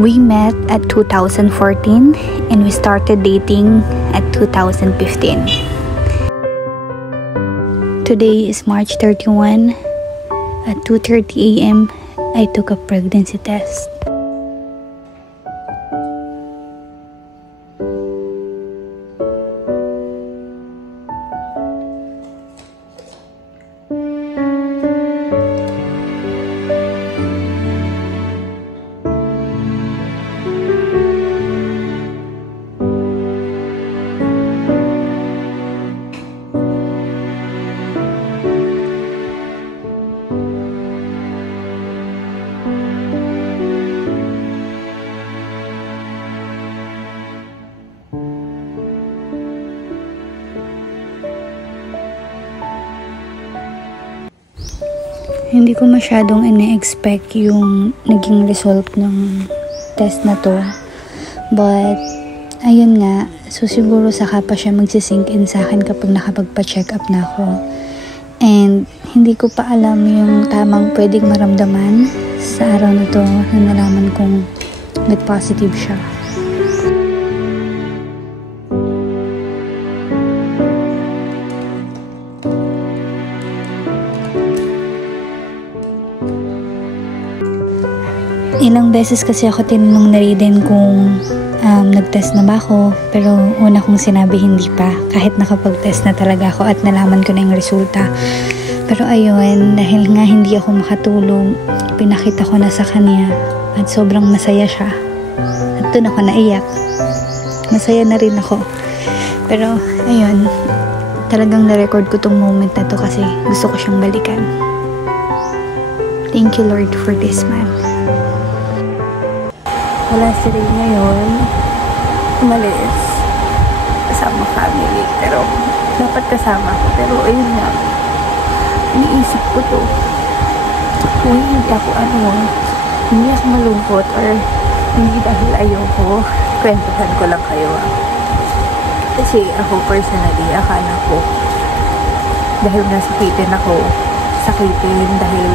We met at 2014 and we started dating at 2015. Today is March 31. At 2:30 a.m. I took a pregnancy test. Hindi ko masyadong ina-expect yung naging result ng test na to. But, ayun nga. So, siguro saka pa siya magsisink in sa akin kapag nakapagpa-check up na ako. And, hindi ko pa alam yung tamang pwedeng maramdaman sa araw na to na nalaman kong nag-positive siya. Ilang beses kasi ako tinanong na rin kung nag-test na ba ako, pero una kong sinabi hindi pa, kahit nakapag-test na talaga ako at nalaman ko na yung resulta. Pero ayun, dahil nga hindi ako makatulog, pinakita ko na sa kanya at sobrang masaya siya. At doon ako naiyak. Masaya na rin ako. Pero ayun, talagang na-record ko tong moment na to kasi gusto ko siyang balikan. Thank you Lord for this man. Wala si Ray ngayon, umalis kasama family, pero dapat kasama ko. Pero ayun nga, iniisip ko to kung hindi ako hindi ako malungkot or hindi dahil ayoko. Kwentuhan ko lang kayo kasi ako personally, akala ko dahil nasakitin dahil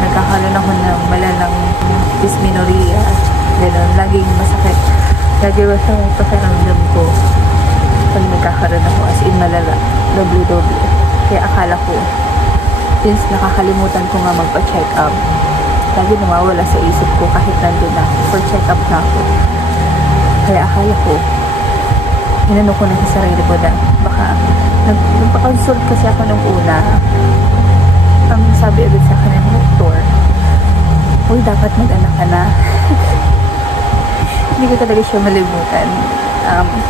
nagkakaroon ako ng malalang dysmenorrhea. Ganun, laging masakit. Lagi masakit ang pakiramdam ko pag nagkakaroon ako, as in malala, doble. Kaya akala ko, since nakakalimutan ko nga magpa-check up, lagi nawawala sa isip ko kahit nandun na for check up na ako. Kaya akala ko, inano ko na sa sarili ko na baka, nagpa-consult kasi ako nung una. Ang sabi agad sa akin ng doktor, uy, dapat mag-anak ka na. Hindi ko talaga siya malimutan,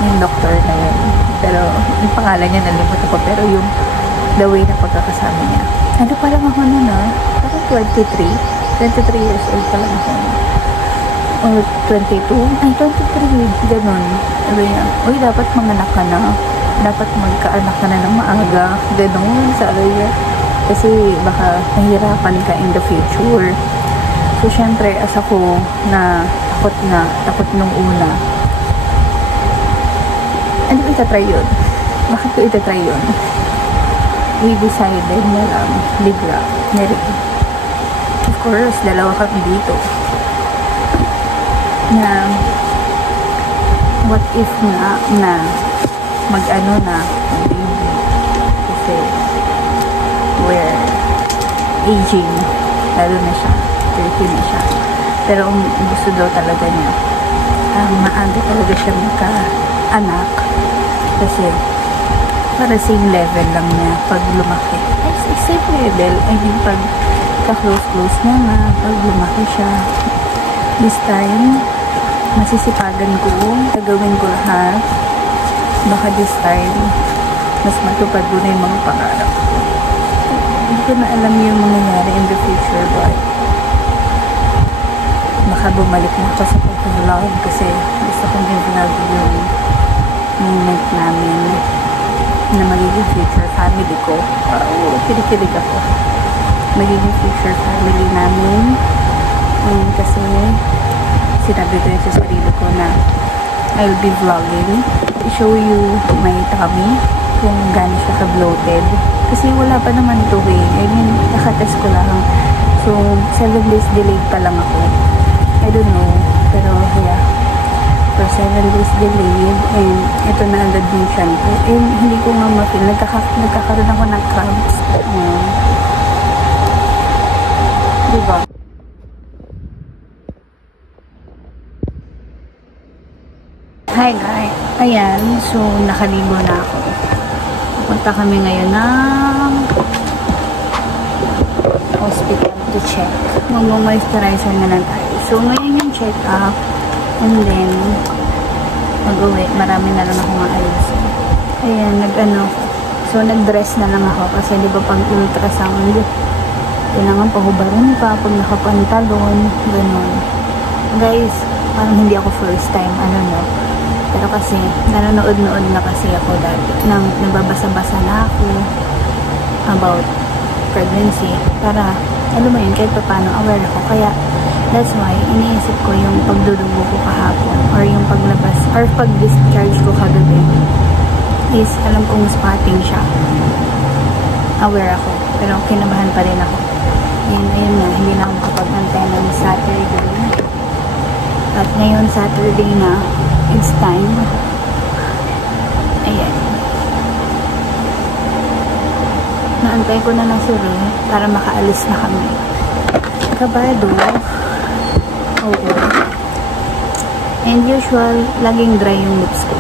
yung doctor na yun. Pero, yung pangalan niya nalimutan ko. Pero yung the way na pagkakasama niya. Ano pa lang ako nun parang 23 years old pa lang ako. Or 22? Ay, 23. Ganon. Sabi niya, uy, dapat manganak ka na. Dapat magkaanak ka na ng maaga. Ganon, sabi niya. Kasi baka nahihirapan ka in the future. So, syempre, as ako na takot nung una. Ano ko itatry yun? Bakit ko itatry yun? We decided na lang, bigla, of course, dalawa kami dito. Na, what if nga, na, mag-ano na, kasi, we're aging, lalo na siya, 30 na siya. Pero ang gusto daw talaga niya, maaga talaga siya magka-anak. Kasi, para same level lang niya pag lumaki. Same level, I mean, pag ka-close na nga, pag lumaki siya. This time, masisipagan ko, gagawin ko lahat. Baka this time, mas matupad ko na yung mga pangarap ko. Hindi ko na alam yung mangyayari in the future, but baka bumalik na ako sa pag-vlog kasi gusto kong i-vlog yung moment namin na magiging future family ko. Kinikilig ako. Magiging future family namin kasi sinabi ko yun sa sarili ko na I'll be vlogging. I-show you my tummy kung gaano siya ka-bloated. Kasi wala pa naman to eh. I mean, nakatest ko lang. So, 7 days delayed pa lang ako. I don't know. Pero, yeah. For 7 days delayed. And, ito na agad yung tiyan ko. And, hindi ko nga ma-feel. Nagkakaroon ako ng cramps. Diba? Hi guys. Ayan. So, nakaligo na ako. Punta kami ngayon ng hospital to check. Mag-moisturizer na lang tayo. So, ngayon yung check-up. And then, mag-uwi. Marami na lang ako maayusin. Ayan, nag-ano. So, nag-dress na lang ako. Kasi di ba pag ultrasound, kailangan pahubarin pa pag nakapantalon. Ganun. Guys, parang hindi ako first time. Ano no? Pero kasi, nanonood-nood na kasi ako dati. Nagbabasa-basa na ako about pregnancy. Para, alam mo yun, kahit pa paano aware ako. Kaya, that's why, iniisip ko yung pagdudugo ko kahapon. Or yung paglabas, or pag-discharge ko kagabi. Is, alam kong spotting siya. Aware ako. Pero, kinabahan pa rin ako. Ayun nga, hindi na ako makapag-antay ng Saturday. At ngayon, Saturday na, it's time. Ayan. Naantay ko na lang si Ray para makaalis na kami. Kabado. Oo. And usual, laging dry yung lips ko.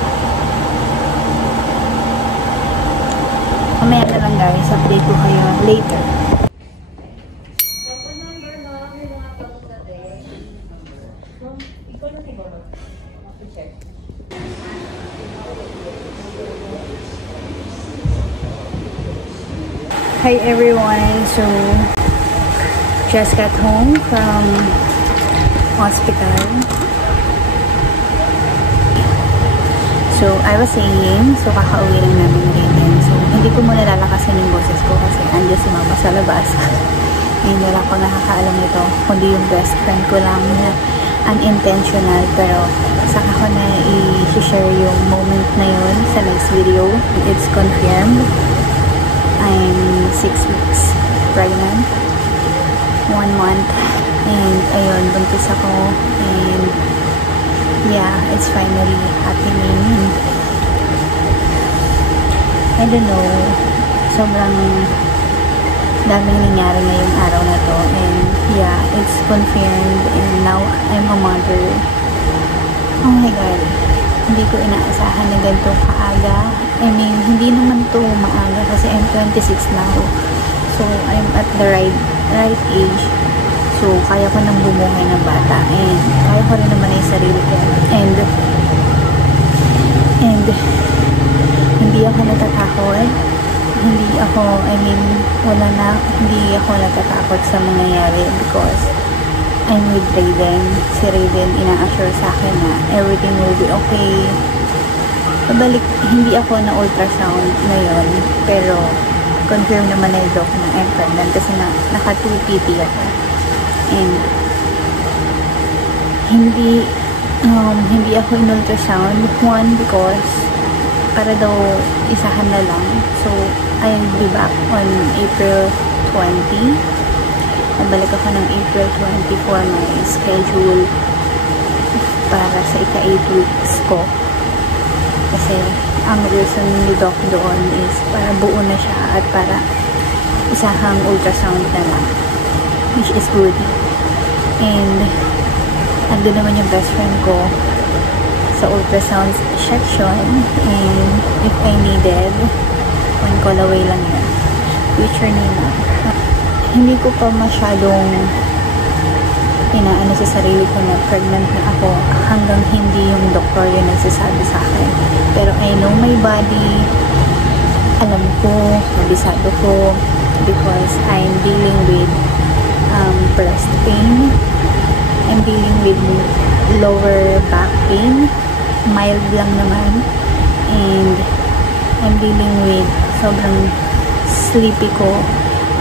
Mamaya na lang guys, update ko kayo later. Hi everyone, so just got home from hospital. So I was saying, so kakauwi lang namin ngayon. So hindi ko muna lalakasin yung boses ko kasi andyan si mama sa labas. And wala ko nakakaalam nito, kundi yung best friend ko lang na unintentional, pero saka ko na i-share yung moment na yun sa next video. It's confirmed. I'm 6 weeks pregnant, 1 month, and ayun, buntis ako, and yeah, it's finally happening. I don't know, sobrang daming nangyari na yung araw na to, and yeah, it's confirmed, and now I'm a mother. Oh my god, hindi ko inaasahan na ganito kaaga. I mean, hindi naman to maaga kasi I'm 26 now. So, I'm at the right age. So, kaya ko nang bumuhay ng bata. And, kaya ko rin naman yung sarili ko. And, hindi ako natatakot. Hindi ako natatakot sa mangyayari because I'm with Raven. Si Raven ina-assure sa akin na everything will be okay. Pabalik, hindi ako na ultrasound ngayon, pero confirm naman na yung doc na I'm pregnant kasi naka-2 ako. And hindi ako in ultrasound. One, because para daw isahan na lang. So, I'll be back on April 20. Nabalik ako ng April 20 for my schedule para sa ika-8 weeks ko. Kasi ang reason ni doc doon is para buo na siya at para isahang ultrasound na lang, which is good. And ando naman yung best friend ko sa ultrasound section, and if I needed, 1 call away lang yun. Future nila. Hindi ko pa masyadong inaano sa sarili ko na pregnant na ako hanggang hindi yung doktor yung nagsasabi sa akin. Pero I know my body, alam ko, nabisado ko, because I'm dealing with breast pain, I'm dealing with lower back pain, mild lang naman, and I'm dealing with sobrang sleepy ko,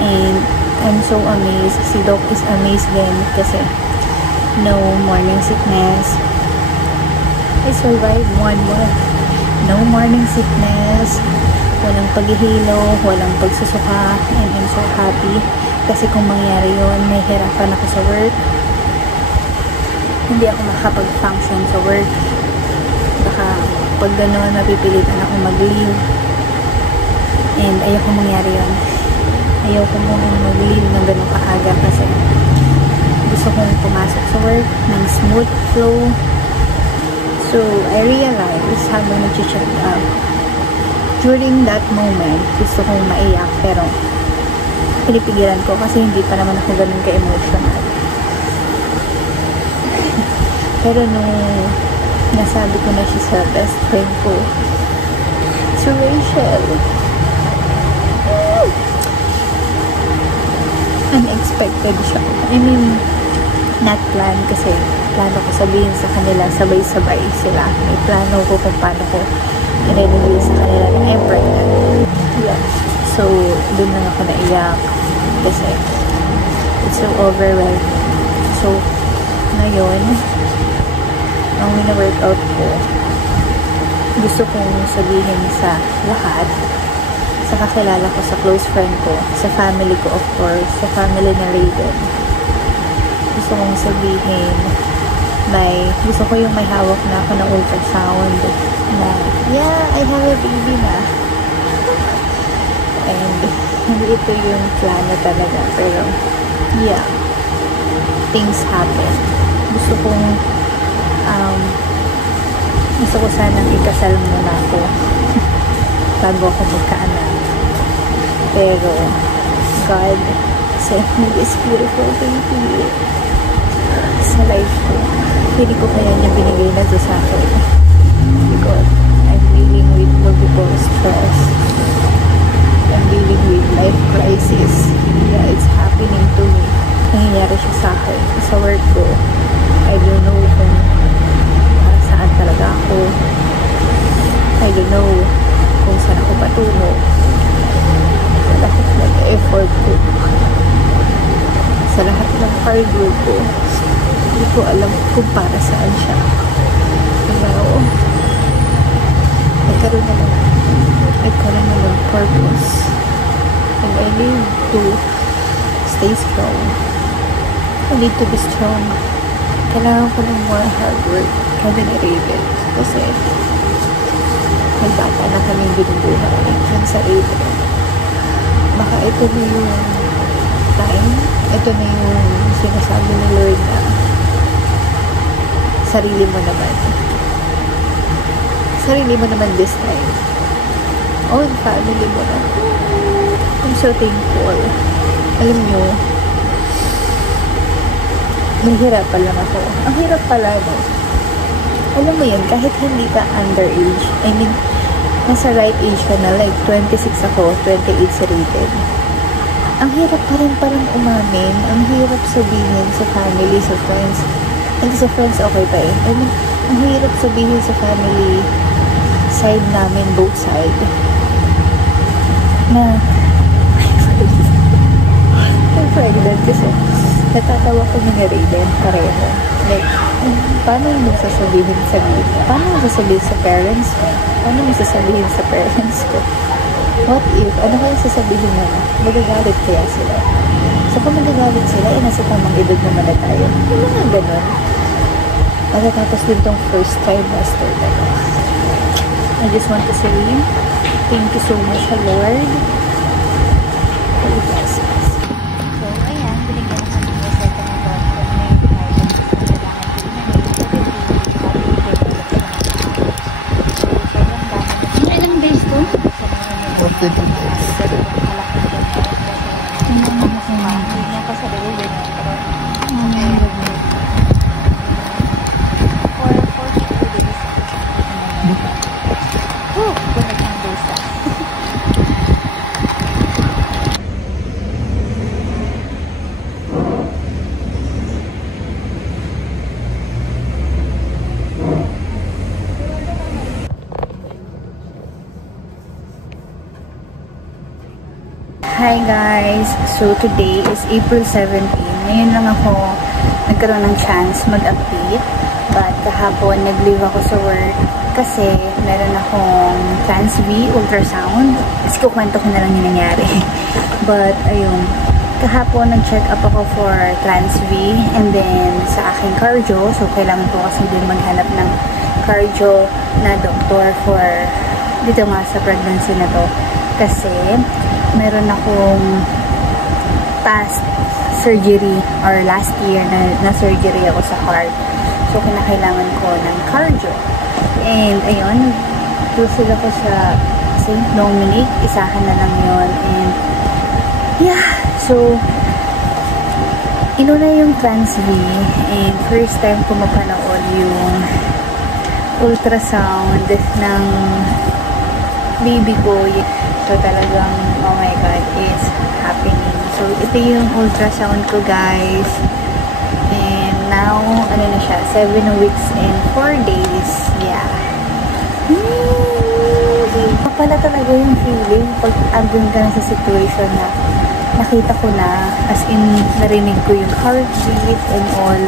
and I'm so amazed. Si Doc is amazed din kasi no morning sickness. I survived 1 month. No morning sickness. walang paghihilo, walang pagsusuka, and I'm so happy. Kasi kung mangyari yun, nahihirapan ako sa work. Hindi ako makapag-function sa work. Baka pag gano'n, napipilitan ako mag-leave. And ayoko mangyari yun. Ayoko munang mag-leave ng gano'ng kaaga kasi gusto kong pumasok sa work ng smooth flow. So, I realized habang nag-check up, during that moment, gusto kong maiyak pero pinipigilan ko kasi hindi pa naman ako ganun ka-emotional. Pero nung nasabi ko na siya sa best friend ko, si Rachel, unexpected siya. I mean, not planned kasi plano ko sabihin sa kanila sabay-sabay sila. May plano ko kung paano ko i-reveal sa kanila na I'm pregnant. Yeah. So, dun lang ako naiyak kasi it's so overwhelming. So, ngayon, ang wina-workout ko, gusto kong sabihin sa lahat, sa kakilala ko, sa close friend ko, sa family ko of course, sa family na Raiden. Gusto kong sabihin, gusto ko yung may hawak na ako na ultrasound na, yeah, I have a baby na. And, hindi ito yung plano talaga. Pero, yeah, things happen. Gusto ko sanang ikasal muna ako bago ako magkaanak. Pero, God sent me this beautiful baby sa life ko. Hindi ko kaya niya binigay na to sa akin. Because I'm dealing with multiple stress. I'm dealing with life crisis. Yeah, it's happening to me. Nangyayari siya sa akin. Sa work ko, I don't know kung saan talaga ako. I don't know kung saan ako patungo. Sa lahat ng effort ko. Sa lahat ng hard work ko. Hindi ko alam kung para saan siya. Pero, nagkaroon na ng purpose. And I need to stay strong. I need to be strong. Kailangan ko ng more hard work kaya ni Raven. Kasi, may bata na kaming binubuhay hanggang sa Raven. Baka ito na yung time, ito na yung sinasabi ni Lord na sarili mo naman this time. All family mo na. I'm so thankful. Alam nyo, mahirapan lang ako. Ang hirap pala, no? Alam mo yun, kahit hindi ka underage, I mean, nasa right age ka na, like 26 ako, 28 si Raiden. Ang hirap pa rin parang umamin, ang hirap sabihin sa family, sa friends. And sa friends, okay pa eh. I mean, ang hirap sabihin sa family side namin, both side, na I'm pregnant kasi natatawa ko ni Raiden pareho. Like, paano mo sasabihin sa parents mo? Paano mo sasabihin sa parents ko? What if, ano kaya sasabihin mo na? Magagalit kaya sila? So, kung magagalit sila, nasa tamang edad naman na tayo. Yung mga ganun. Matatapos din tong first trimester na to. I just want to say, thank you so much, Lord. For the blessings. So, ayan, binigyan na kami ng reseta ng doctor na yung items na kailangan ko na ilang days to? What did you do? Hi guys! So today is April 17. Ngayon lang ako nagkaroon ng chance mag-update. But kahapon nag-leave ako sa work kasi meron akong Trans V ultrasound. Kasi kukwento ko na lang yung nangyari. But, ayun. Kahapon, nag-check up ako for Trans V and then sa aking cardio. So, kailangan ko kasi din maghanap ng cardio na doktor for dito nga sa pregnancy na to. Kasi, meron akong past surgery or last year na surgery ako sa heart. So, kinakailangan ko ng cardio. And, ayun, nag-proceed ako sa St. Dominic. Isahan na lang yun. And, yeah. So, inuna yung Trans V. And, first time ko mapanood yung ultrasound ng baby ko. So, talagang, oh my God, it's happening. So, ito yung ultrasound ko, guys. And now, ano na siya, 7 weeks and 4 days. Yeah. Pala talaga yung feeling pag andun ka na sa situation na nakita ko na, as in, narinig ko yung heartbeat and all.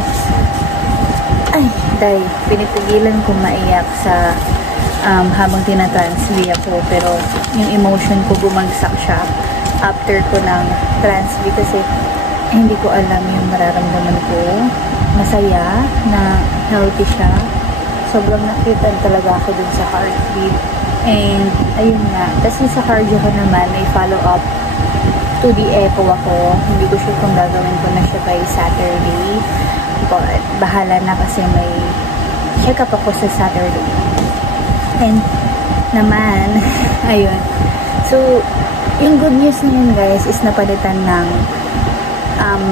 Ay, day, pinipigilan ko maiyak sa habang tinatransv ako, pero yung emotion ko bumagsak siya after ko ng transv kasi hindi ko alam yung mararamdaman ko. Masaya na healthy siya. Sobrang nakitan talaga ako dun sa heartbeat. And ayun nga, kasi sa cardio ko naman may follow up to the echo ako. Hindi ko sure kung gagawin ko na siya by Saturday, but bahala na kasi may check up ako sa Saturday. And naman, ayun. So, yung good news ngayon, guys, is napalitan ng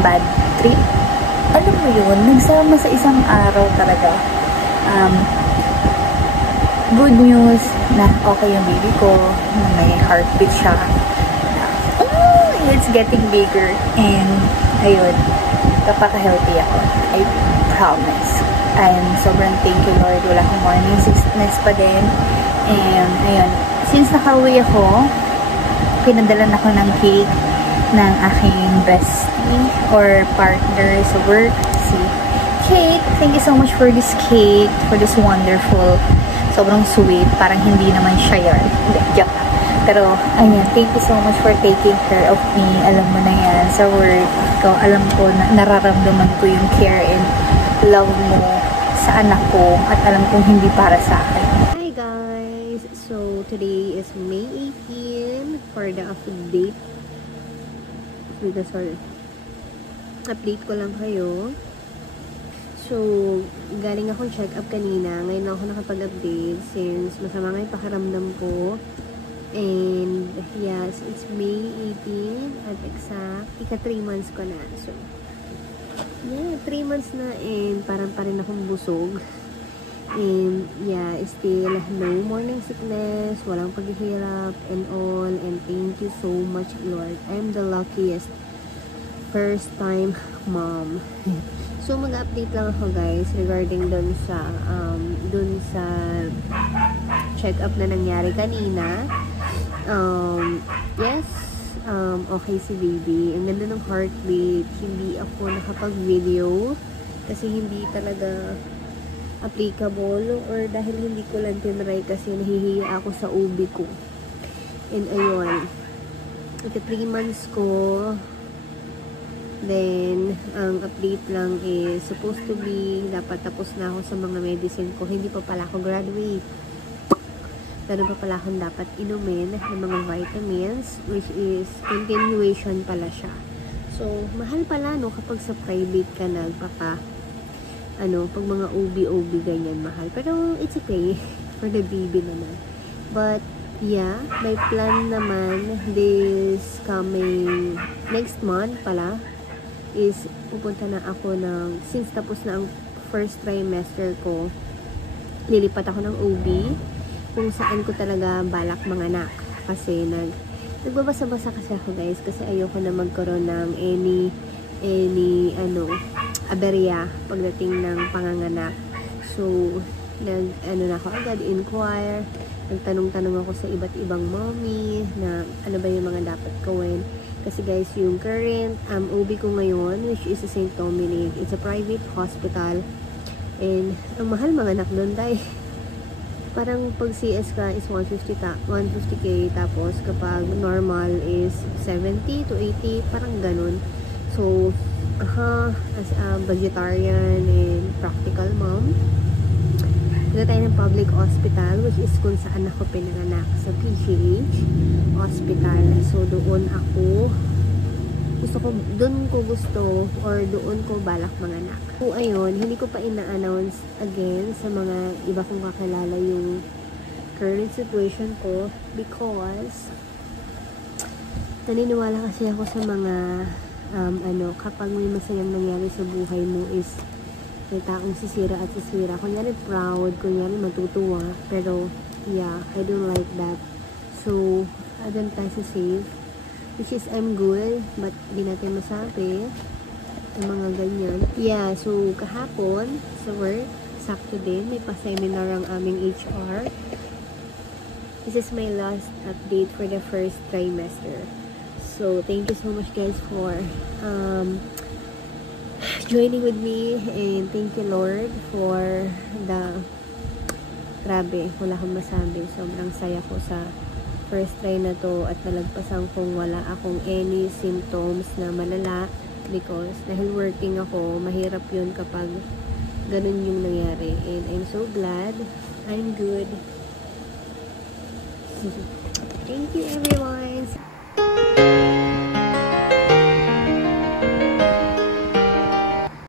bad trip. Alam mo yun, nagsama sa isang araw talaga. Good news na okay yung baby ko, na may heartbeat siya. It's getting bigger. And, ayun, kapaka-healthy ako. I promise. I'm sobrang thank you, Lord. Wala akong morning sickness pa din. And, ayun, since nakauwi ako, pinadalan ako ng cake ng aking bestie or partner sa work, si Kate. Thank you so much for this cake, for this wonderful, sobrang sweet. Parang hindi naman siya yun. Hindi, joke. Pero, ayun, thank you so much for taking care of me. Alam mo na yan, sa work. Ikaw, alam ko, nararamdaman ko yung care and love mo sa anak ko at alam kong hindi para sa akin. Hi guys! So, today is May 18 for the update. Update ko lang kayo. So, galing akong check-up kanina. Ngayon ako nakapag-update since masama nga yung pakiramdam ko. And, yes, it's May 18 at exact. Ika 3 months ko na. So, yeah, 3 months na and parang pa rin akong busog. And, yeah, still no morning sickness, walang paghihirap and all. And thank you so much, Lord. I'm the luckiest first time mom. So, mag-update lang ako, guys, regarding dun sa check-up na nangyari kanina. Yes, okay si baby. Ang ganda ng heartbeat. Hindi ako nakapag-video kasi hindi talaga applicable or dahil hindi ko lang tinry kasi nahihiya ako sa ubi ko. And ayun, ito 3 months ko. Then, ang update lang is supposed to be dapat tapos na ako sa mga medicine ko. Hindi pa pala ako graduate. Pero pa pala akong dapat inumin ng mga vitamins, which is continuation pala siya. So, mahal pala, no, kapag sa private ka nagpapa, pag mga OB ganyan, mahal. Pero, it's okay. For the baby naman. But, yeah, my plan naman this coming next month pala is pupunta na ako since tapos na ang first trimester ko, lilipat ako ng OB kung saan ko talaga balak manganak. Kasi nagbabasa-basa kasi ako, guys, kasi ayoko na magkaroon ng any aberya pagdating ng panganganak. So, na ako agad inquire, nagtanong-tanong ako sa iba't ibang mommy na ano ba yung mga dapat gawin. Kasi, guys, yung current OB ko ngayon, which is sa St. Dominic, it's a private hospital. And, ang mahal manganak doon, dahil Parang pag CS ka is 150k, tapos kapag normal is 70 to 80, parang ganun. So, as a vegetarian and practical mom, punta tayo ng public hospital, which is kung saan ako pinanganak, sa PGH hospital. So, doon ko balak manganak. So, ayun, hindi ko pa ina-announce again sa mga iba kong kakilala yung current situation ko because naniniwala kasi ako sa mga kapag may masayang nangyari sa buhay mo is may taong sisira at sisira. Kunyari proud, kunyari matutuwa, pero yeah, I don't like that. So, I don't tayo safe. Which is, I'm good, but di natin masabi ang mga ganyan. Yeah, so kahapon sa work, sakto din, may pa-seminar ang aming HR. This is my last update for the first trimester. So, thank you so much guys for joining with me, and thank you Lord for the grabe, wala akong masabi. Sobrang saya ko sa first try na to at nalagpasan kong wala akong any symptoms na malala because dahil working ako, mahirap yun kapag ganun yung nangyari, and I'm so glad I'm good. Thank you everyone.